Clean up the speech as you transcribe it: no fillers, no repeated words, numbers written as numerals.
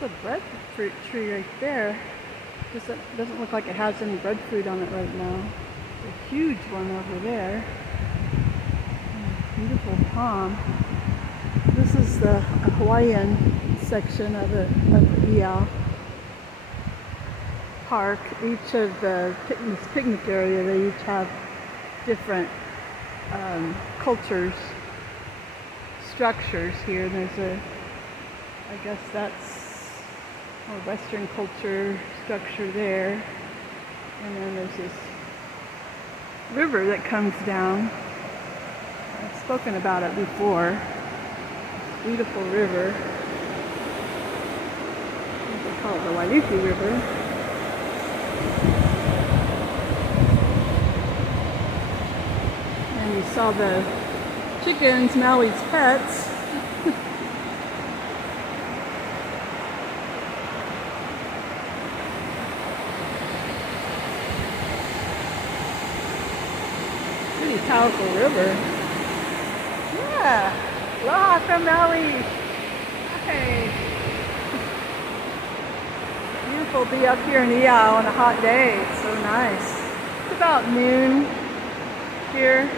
There's a breadfruit tree right there. Just doesn't look like it has any breadfruit on it right now. A huge one over there. Beautiful palm. This is the Hawaiian section of the Iao Park. Each of the picnic area, they each have different cultures, structures here. And there's I guess that's a Western culture structure there. And then there's this river that comes down. I've spoken about it before. Beautiful river. I think they call it the Wailuku River. And you saw the chickens, Maui's pets. Pretty powerful river. Yeah. Aloha from Maui. Hey. Beautiful to be up here in Iao on a hot day. It's so nice. It's about noon here.